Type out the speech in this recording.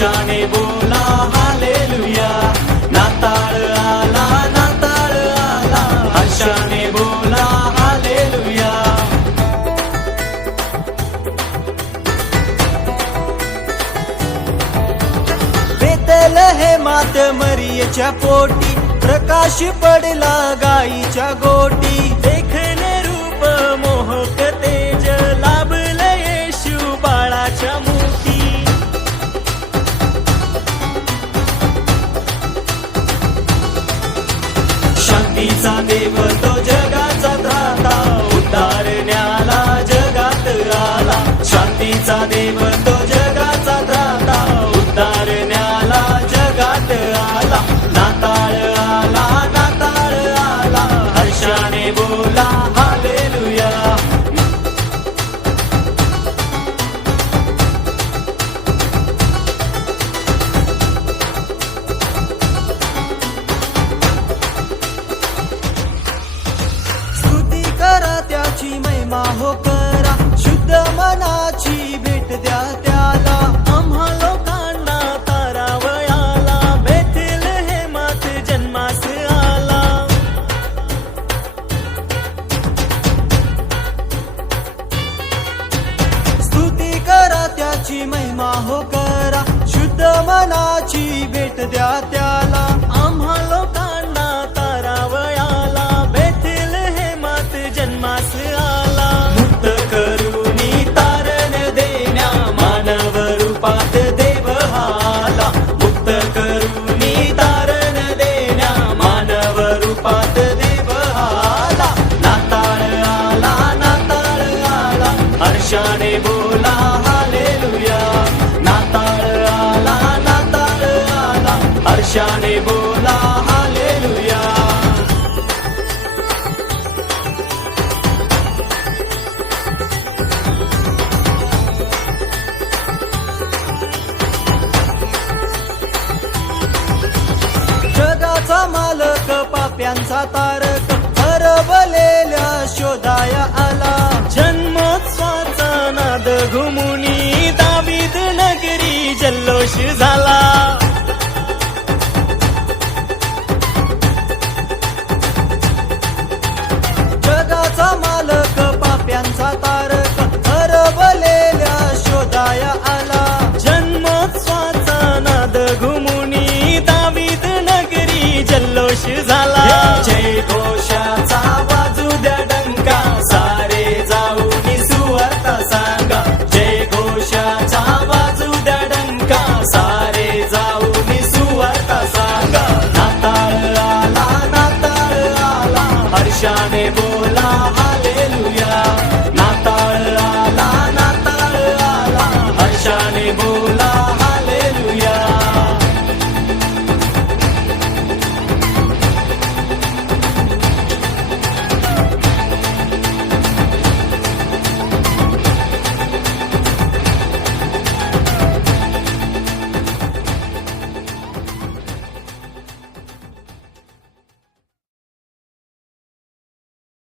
हर्षाने बोला हालेलुया, नाताळ आला, नाताळ आला, हर्षाने बोला हालेलुया. बेथलेहेमात मरियेच्या पोटी प्रकाश पडला गाईच्या गोटी. देखणे रूप मोहक तेज लाभले येशू बाळाच्या मुठी. शांतीचा देव तो जगाचा त्राता, उद्धारण्याला जगात आला. शांतीचा देव तो जगाचा त्राता, उद्धारण्याला जगात आला. नाताळ आला, नाताळ आला, हर्षाने बोला हालेलुया. स्तुती करा त्याची महिमा हो करा, शुद्ध मनाची भेट द्या त्याला. आम्हा लोकांना तारावयाला, बेथलेहेमात जन्मास आला. स्तुती करा त्याची महिमा हो करा, शुद्ध मनाची भेट द्या त्याला. आम्हा लोकांना तारावयाला, बेथलेहेमात जन्मास आला. मुक्त करूनी तारण देण्या, मानव रूपात देव आला. मुक्त करूनी तारण देण्या, मानव रूपात देव आला. नाताळ आला, नाताळ आला, हर्षाने बोला हालेलुया. नाताळ आला, नाताळ आला, हर्षाने बोला हालेलुया. जगाचा मालक पाप्यांचा तारक, हरवलेल्या शोधाया आला.